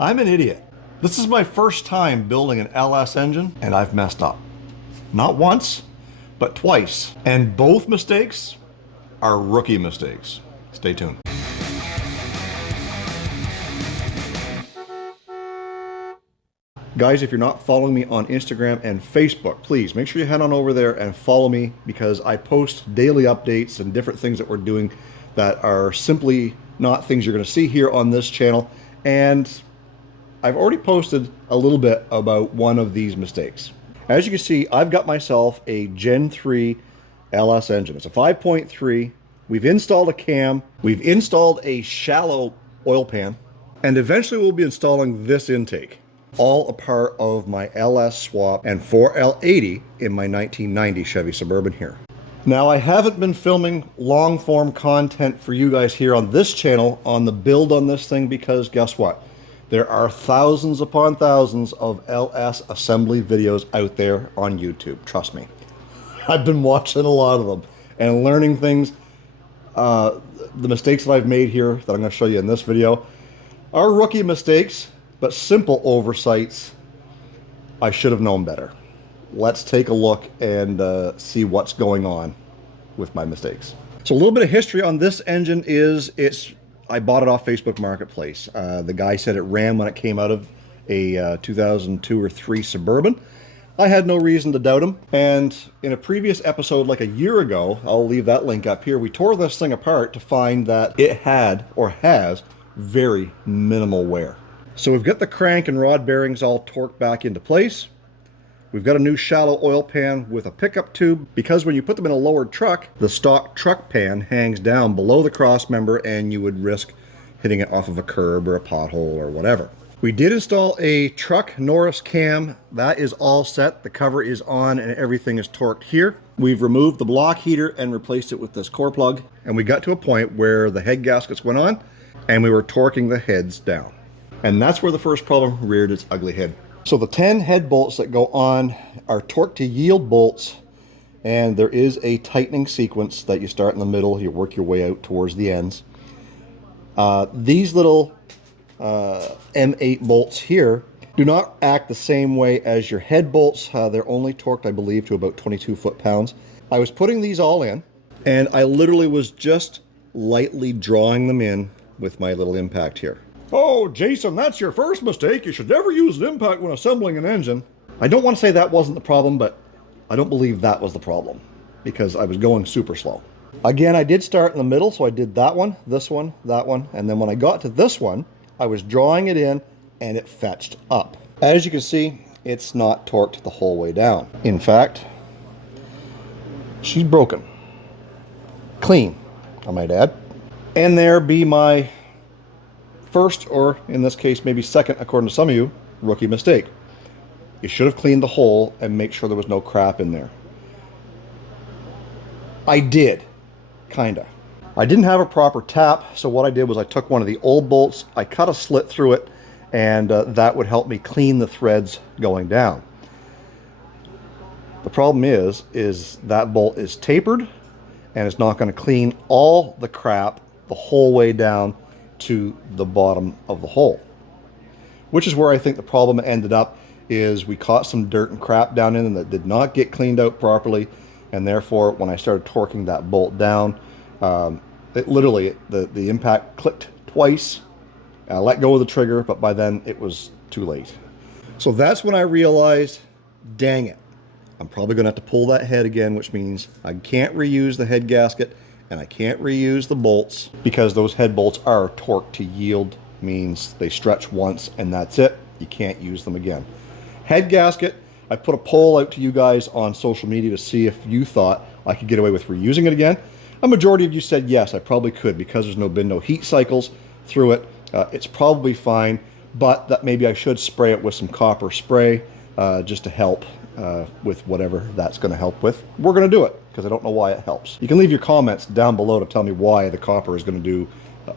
I'm an idiot. This is my first time building an LS engine, and I've messed up. Not once, but twice. And both mistakes are rookie mistakes. Stay tuned. Guys, if you're not following me on Instagram and Facebook, please make sure you head on over there and follow me, because I post daily updates and different things that we're doing that are simply not things you're going to see here on this channel. And I've already posted a little bit about one of these mistakes. As you can see, I've got myself a Gen 3 LS engine. It's a 5.3. We've installed a cam. We've installed a shallow oil pan. And eventually we'll be installing this intake. All a part of my LS swap and 4L80 in my 1990 Chevy Suburban here. Now, I haven't been filming long form content for you guys here on this channel on the build on this thing, because guess what? There are thousands upon thousands of LS assembly videos out there on YouTube. Trust me. I've been watching a lot of them and learning things. The mistakes that I've made here that I'm going to show you in this video are rookie mistakes, but simple oversights. I should have known better. Let's take a look and see what's going on with my mistakes. So a little bit of history on this engine is I bought it off Facebook Marketplace. The guy said it ran when it came out of a 2002 or 3 Suburban. I had no reason to doubt him. And in a previous episode, like a year ago, I'll leave that link up here, we tore this thing apart to find that it had or has very minimal wear. So we've got the crank and rod bearings all torqued back into place. We've got a new shallow oil pan with a pickup tube, because when you put them in a lowered truck, the stock truck pan hangs down below the cross member and you would risk hitting it off of a curb or a pothole or whatever. We did install a truck Norris cam. That is all set. The cover is on and everything is torqued here. We've removed the block heater and replaced it with this core plug. And we got to a point where the head gaskets went on and we were torquing the heads down. And that's where the first problem reared its ugly head. So the 10 head bolts that go on are torqued to yield bolts, and there is a tightening sequence that you start in the middle, you work your way out towards the ends. These little M8 bolts here do not act the same way as your head bolts. They're only torqued, I believe, to about 22 foot-pounds. I was putting these all in, and I literally was just lightly drawing them in with my little impact here. Oh, Jason, that's your first mistake. You should never use an impact when assembling an engine. I don't want to say that wasn't the problem, but I don't believe that was the problem, because I was going super slow. Again, I did start in the middle, so I did that one, that one, and then when I got to this one, I was drawing it in and it fetched up. As you can see, it's not torqued the whole way down. In fact, she's broken. Clean, I might add. And there be my first, or in this case maybe second, according to some of you, rookie mistake. You should have cleaned the hole and make sure there was no crap in there. I did, kinda. I didn't have a proper tap, so what I did was I took one of the old bolts, I cut a slit through it, and that would help me clean the threads going down. The problem is that bolt is tapered, and it's not going to clean all the crap the whole way down to the bottom of the hole, which is where I think the problem ended up. Is we caught some dirt and crap down in that did not get cleaned out properly, and therefore when I started torquing that bolt down, it literally, the impact clicked twice. I let go of the trigger, but by then it was too late. So that's when I realized, dang it, I'm probably gonna have to pull that head again, which means I can't reuse the head gasket and I can't reuse the bolts, because those head bolts are torqued to yield, means they stretch once and that's it. You can't use them again. Head gasket, I put a poll out to you guys on social media to see if you thought I could get away with reusing it again. A majority of you said yes, I probably could, because there's been no heat cycles through it. It's probably fine, but that maybe I should spray it with some copper spray just to help with whatever that's going to help with. We're going to do it, because I don't know why it helps. You can leave your comments down below to tell me why the copper is going to do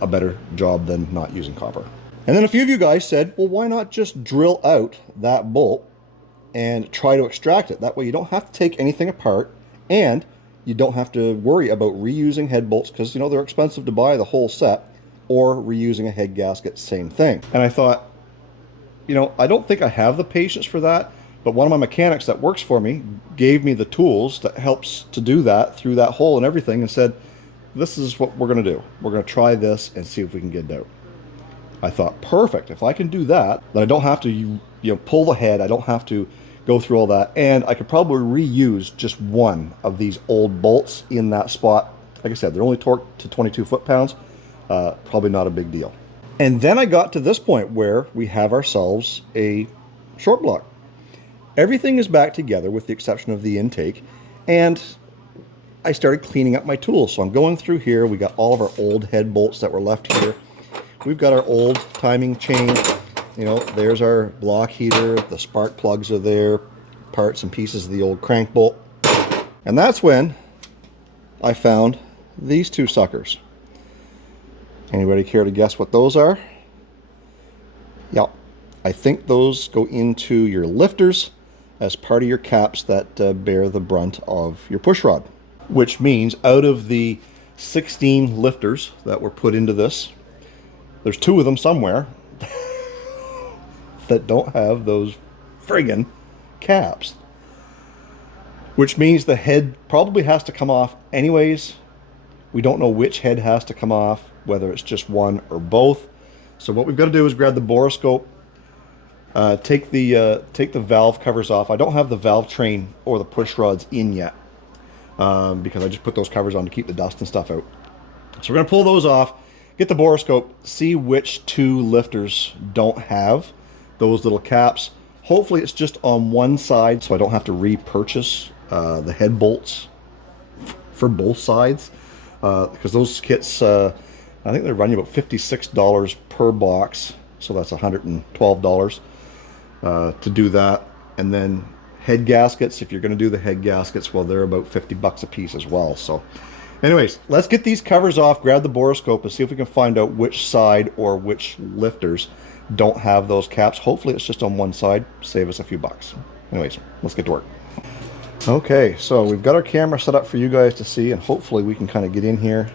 a better job than not using copper. And then a few of you guys said, well, why not just drill out that bolt and try to extract it? That way you don't have to take anything apart, and you don't have to worry about reusing head bolts, because you know they're expensive to buy the whole set, or reusing a head gasket, same thing. And I thought, you know, I don't think I have the patience for that, but one of my mechanics that works for me gave me the tools that helps to do that through that hole and everything, and said, this is what we're going to do. We're going to try this and see if we can get it out. I thought, perfect. If I can do that, then I don't have to, pull the head. I don't have to go through all that. And I could probably reuse just one of these old bolts in that spot. Like I said, they're only torqued to 22 foot-pounds. Probably not a big deal. And then I got to this point where we have ourselves a short block. Everything is back together with the exception of the intake. And I started cleaning up my tools. So I'm going through here. We got all of our old head bolts that were left here. We've got our old timing chain. You know, there's our block heater. The spark plugs are there. Parts and pieces of the old crank bolt. And that's when I found these two suckers. Anybody care to guess what those are? Yeah, I think those go into your lifters as part of your caps that bear the brunt of your push rod. Which means out of the 16 lifters that were put into this, there's 2 of them somewhere that don't have those friggin' caps. Which means the head probably has to come off anyways. We don't know which head has to come off, whether it's just one or both. So what we've got to do is grab the borescope, take the valve covers off. I don't have the valve train or the push rods in yet because I just put those covers on to keep the dust and stuff out. So we're going to pull those off, get the borescope, see which 2 lifters don't have those little caps. Hopefully it's just on one side so I don't have to repurchase the head bolts for both sides because those kits, I think they run you about $56 per box, so that's $112 to do that. And then head gaskets, if you're going to do the head gaskets, well, they're about 50 bucks a piece as well. So anyways, let's get these covers off, grab the borescope, and see if we can find out which side or which lifters don't have those caps. Hopefully it's just on one side, save us a few bucks. Anyways, let's get to work. Okay, so we've got our camera set up for you guys to see, and hopefully we can kind of get in here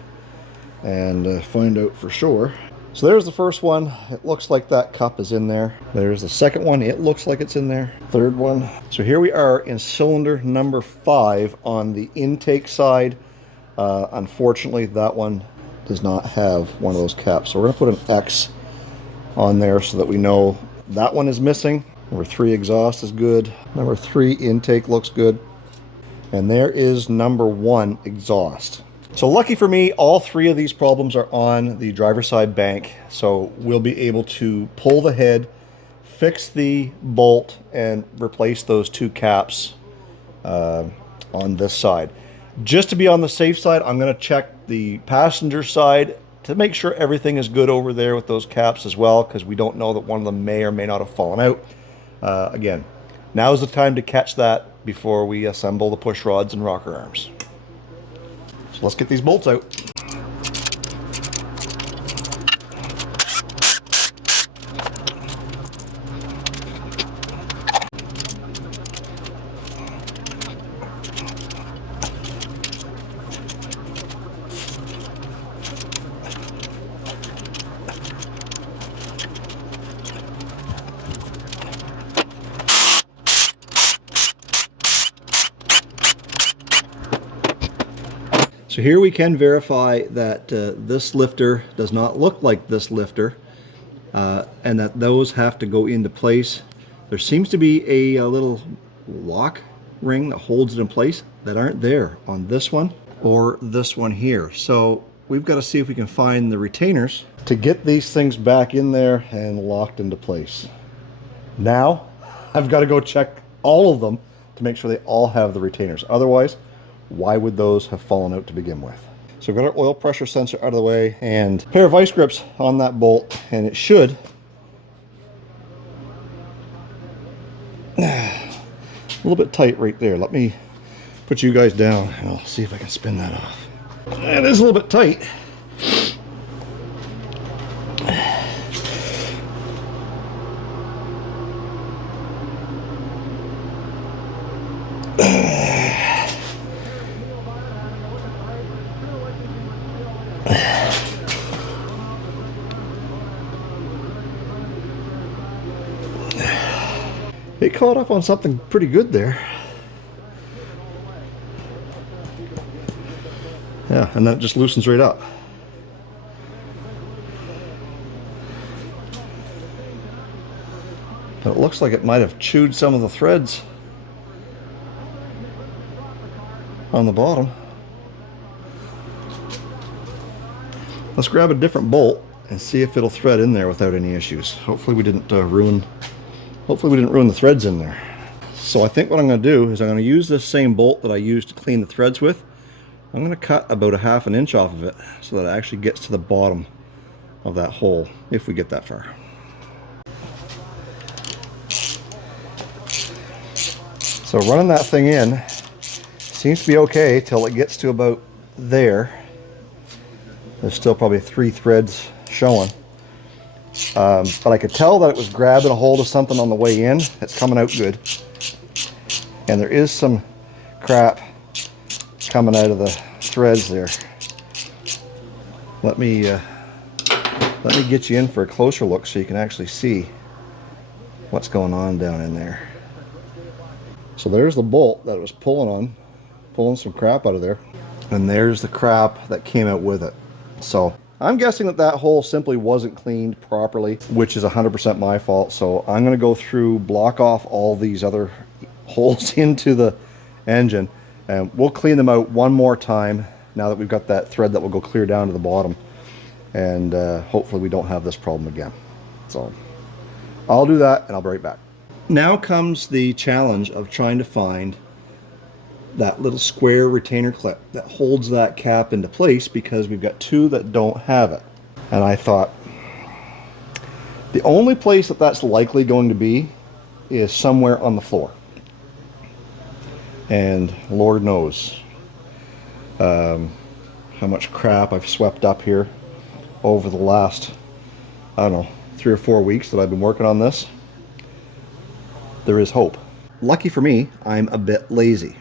and find out for sure. So there's the first one. It looks like that cup is in there. There's the second one. It looks like it's in there. Third one. So here we are in cylinder number 5 on the intake side. Unfortunately, that one does not have one of those caps. So we're going to put an X on there so that we know that one is missing. Number 3 exhaust is good. Number 3 intake looks good. And there is number 1 exhaust. So lucky for me, all 3 of these problems are on the driver's side bank. So we'll be able to pull the head, fix the bolt, and replace those 2 caps on this side. Just to be on the safe side, I'm going to check the passenger side to make sure everything is good over there with those caps as well, because we don't know that one of them may or may not have fallen out. Again, now is the time to catch that before we assemble the push rods and rocker arms. So let's get these bolts out. So here we can verify that this lifter does not look like this lifter and that those have to go into place. There seems to be a little lock ring that holds it in place that aren't there on this one or this one here. So we've got to see if we can find the retainers to get these things back in there and locked into place. Now I've got to go check all of them to make sure they all have the retainers. Otherwise, why would those have fallen out to begin with? So we've got our oil pressure sensor out of the way and a pair of vice grips on that bolt, and it should a little bit tight right there. Let me put you guys down and I'll see if I can spin that off. It is a little bit tight. It caught up on something pretty good there. Yeah, and then it just loosens right up. But it looks like it might have chewed some of the threads on the bottom. Let's grab a different bolt and see if it'll thread in there without any issues. Hopefully we didn't ruin the threads in there. So I think what I'm going to do is I'm going to use this same bolt that I used to clean the threads with. I'm going to cut about a ½ an inch off of it so that it actually gets to the bottom of that hole, if we get that far. So running that thing in seems to be okay till it gets to about there. There's still probably 3 threads showing. But I could tell that it was grabbing a hold of something on the way in. It's coming out good. And there is some crap coming out of the threads there. Let me get you in for a closer look so you can actually see what's going on down in there. So there's the bolt that it was pulling some crap out of there. And there's the crap that came out with it. So I'm guessing that that hole simply wasn't cleaned properly, which is 100% my fault. So I'm going to go through, block off all these other holes into the engine, and we'll clean them out one more time now that we've got that thread that will go clear down to the bottom, and hopefully we don't have this problem again. So I'll do that and I'll be right back. Now comes the challenge of trying to find that little square retainer clip that holds that cap into place, because we've got 2 that don't have it. And I thought the only place that that's likely going to be is somewhere on the floor. And Lord knows how much crap I've swept up here over the last, I don't know, 3 or 4 weeks that I've been working on this. There is hope. Lucky for me, I'm a bit lazy,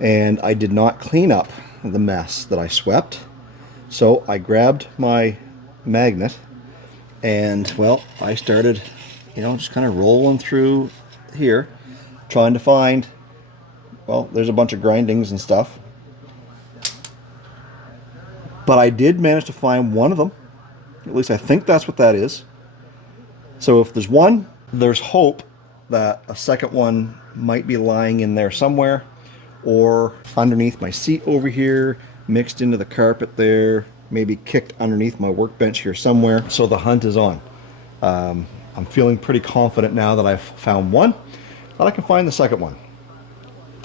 and I did not clean up the mess that I swept. So I grabbed my magnet and, well, I started, just kind of rolling through here, trying to find, well, there's a bunch of grindings and stuff. But I did manage to find one of them. At least I think that's what that is. So if there's one, there's hope that a second one might be lying in there somewhere, or underneath my seat over here, mixed into the carpet there, maybe kicked underneath my workbench here somewhere. So the hunt is on. I'm feeling pretty confident now that I've found one, that I can find the second one.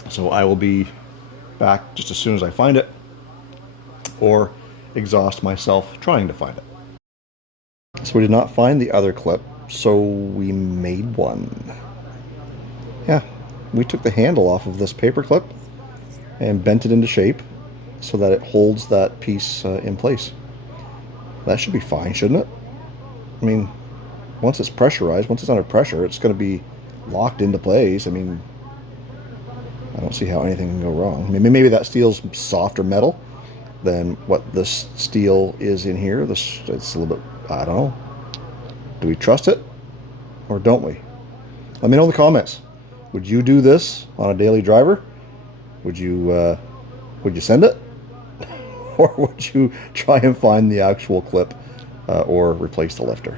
So I will be back just as soon as I find it, or exhaust myself trying to find it. So we did not find the other clip, so we made one. Yeah, we took the handle off of this paper clip and bent it into shape so that it holds that piece in place. That should be fine, shouldn't it? I mean, once it's pressurized, once it's under pressure, it's going to be locked into place. I mean, I don't see how anything can go wrong. Maybe that steel's softer metal than what this steel is in here. It's a little bit, I don't know. Do we trust it or don't we? Let me know in the comments. Would you do this on a daily driver? Would you send it? Or would you try and find the actual clip or replace the lifter?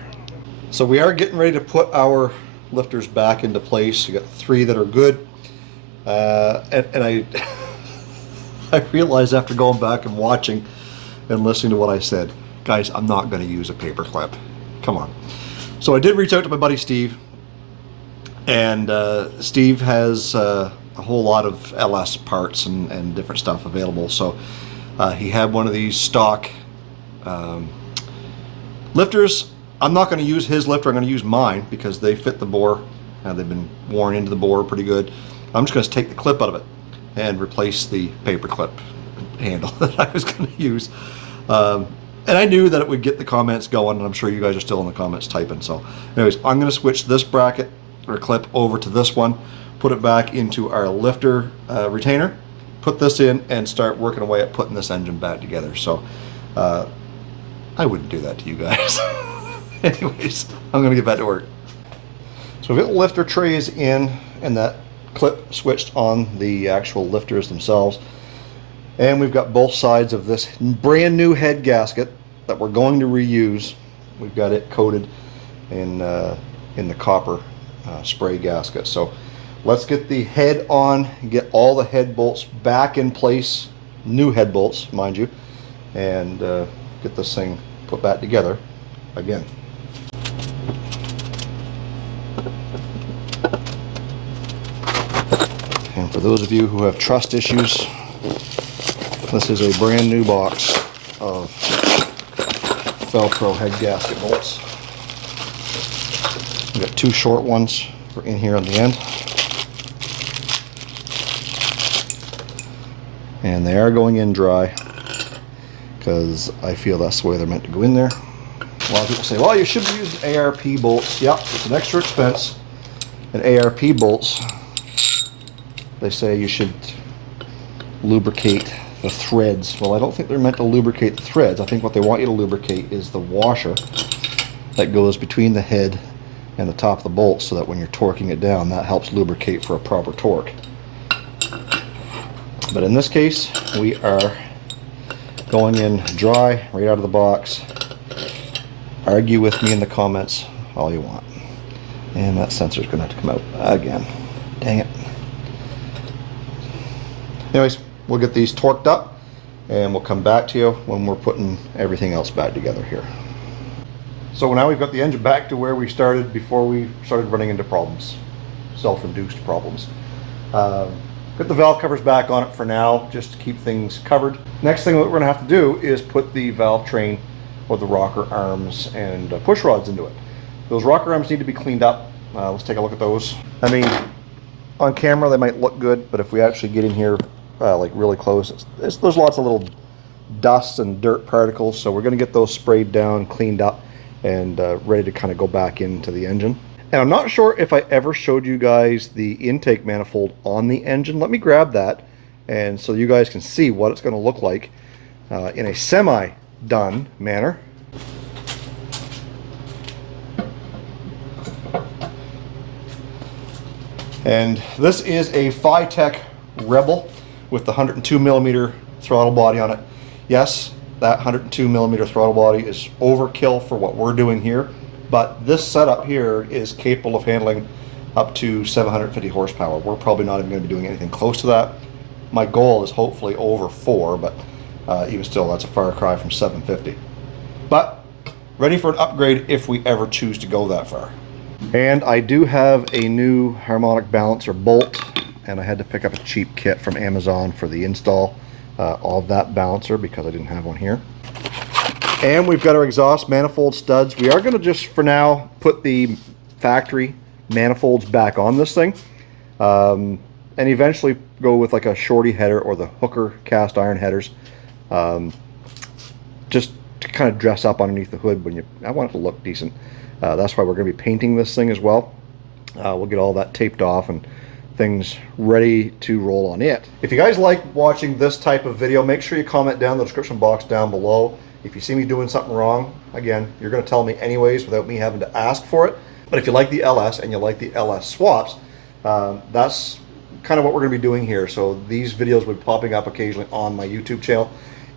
So we are getting ready to put our lifters back into place. We got 3 that are good. And I I realized after going back and watching and listening to what I said, guys, I'm not going to use a paper clip. Come on. So I did reach out to my buddy Steve, and Steve has a whole lot of LS parts and different stuff available. So he had one of these stock lifters. I'm not going to use his lifter. I'm going to use mine because they fit the bore. They've been worn into the bore pretty good. I'm just going to take the clip out of it and replace the paper clip handle that I was going to use. And I knew that it would get the comments going, and I'm sure you guys are still in the comments typing. So anyways, I'm going to switch this bracket or clip over to this one, put it back into our lifter retainer, put this in, and start working away at putting this engine back together. So I wouldn't do that to you guys. Anyways, I'm going to get back to work. So we've got the lifter trays in, and that clip switched on the actual lifters themselves. And we've got both sides of this brand new head gasket that we're going to reuse. We've got it coated in the copper spray gasket. So let's get the head on, get all the head bolts back in place, new head bolts, mind you, and get this thing put back together again. And for those of you who have trust issues, this is a brand new box of Velcro head gasket bolts. We've got two short ones for in here on the end. And they are going in dry because I feel that's the way they're meant to go in there. A lot of people say, well, you should be using ARP bolts. Yep, it's an extra expense. And ARP bolts, they say you should lubricate the threads. Well, I don't think they're meant to lubricate the threads. I think what they want you to lubricate is the washer that goes between the head and the top of the bolt, so that when you're torquing it down, that helps lubricate for a proper torque. But in this case, we are going in dry, right out of the box. Argue with me in the comments all you want. And that sensor's going to have to come out again. Dang it. Anyways, we'll get these torqued up and we'll come back to you when we're putting everything else back together here. So now we've got the engine back to where we started before we started running into problems, self-induced problems. Put the valve covers back on it for now, just to keep things covered. Next thing that we're going to have to do is put the valve train or the rocker arms and push rods into it. Those rocker arms need to be cleaned up. Let's take a look at those. I mean, on camera they might look good, but if we actually get in here like really close, there's lots of little dust and dirt particles, so we're going to get those sprayed down, cleaned up, and ready to kind of go back into the engine. And I'm not sure if I ever showed you guys the intake manifold on the engine. Let me grab that, and so you guys can see what it's going to look like in a semi-done manner. And this is a Phytech Rebel with the 102mm throttle body on it. Yes, that 102mm throttle body is overkill for what we're doing here, but this setup here is capable of handling up to 750 horsepower. We're probably not even going to be doing anything close to that. My goal is hopefully over 4, but even still, that's a far cry from 750. But ready for an upgrade if we ever choose to go that far. And I do have a new harmonic balancer bolt, and I had to pick up a cheap kit from Amazon for the install of that balancer because I didn't have one here. And we've got our exhaust manifold studs. We are going to just, for now, put the factory manifolds back on this thing, and eventually go with like a shorty header or the hooker cast iron headers, just to kind of dress up underneath the hood. I want it to look decent. That's why we're going to be painting this thing as well. We'll get all that taped off and things ready to roll on it. If you guys like watching this type of video, make sure you comment down in the description box down below. If you see me doing something wrong, again, you're going to tell me anyways without me having to ask for it. But if you like the LS and you like the LS swaps, that's kind of what we're going to be doing here. So these videos will be popping up occasionally on my YouTube channel.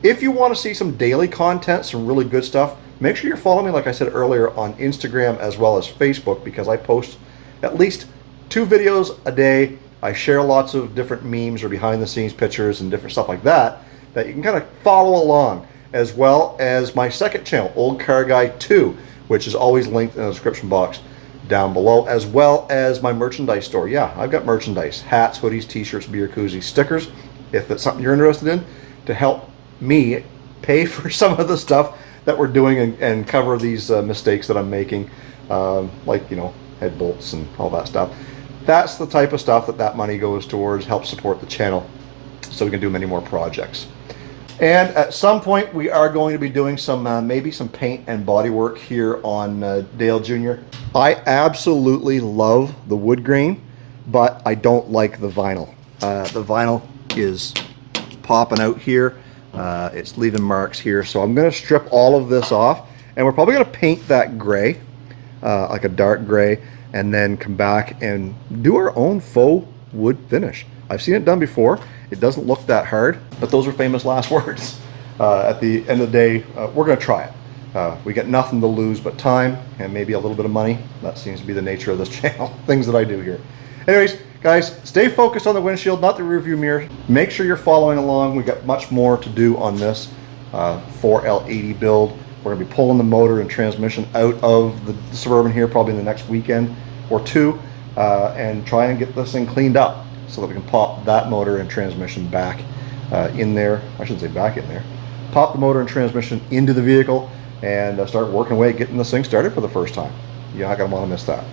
If you want to see some daily content, some really good stuff, make sure you're following me, like I said earlier, on Instagram as well as Facebook, because I post at least 2 videos a day. I share lots of different memes or behind the scenes pictures and different stuff like that you can kind of follow along, as well as my second channel, Olde Carr Guy 2, which is always linked in the description box down below, as well as my merchandise store. Yeah, I've got merchandise, hats, hoodies, t-shirts, beer koozies, stickers, if it's something you're interested in, to help me pay for some of the stuff that we're doing and cover these mistakes that I'm making, like, you know, head bolts and all that stuff. That's the type of stuff that money goes towards, help support the channel so we can do many more projects. And at some point we are going to be doing some maybe some paint and body work here on Dale Jr. I absolutely love the wood grain, but I don't like the vinyl. The vinyl is popping out here. It's leaving marks here, so I'm going to strip all of this off, and we're probably going to paint that gray, like a dark gray, and then come back and do our own faux wood finish. I've seen it done before. It doesn't look that hard, but those are famous last words. At the end of the day, we're going to try it. We got nothing to lose but time and maybe a little bit of money. That seems to be the nature of this channel, things that I do here. Anyways, guys, stay focused on the windshield, not the rearview mirror. Make sure you're following along. We got much more to do on this 4L80 build. We're going to be pulling the motor and transmission out of the Suburban here probably in the next weekend or two, and try and get this thing cleaned up so that we can pop that motor and transmission back in there. I shouldn't say back in there. Pop the motor and transmission into the vehicle and start working away at getting this thing started for the first time. You're not going to want to miss that.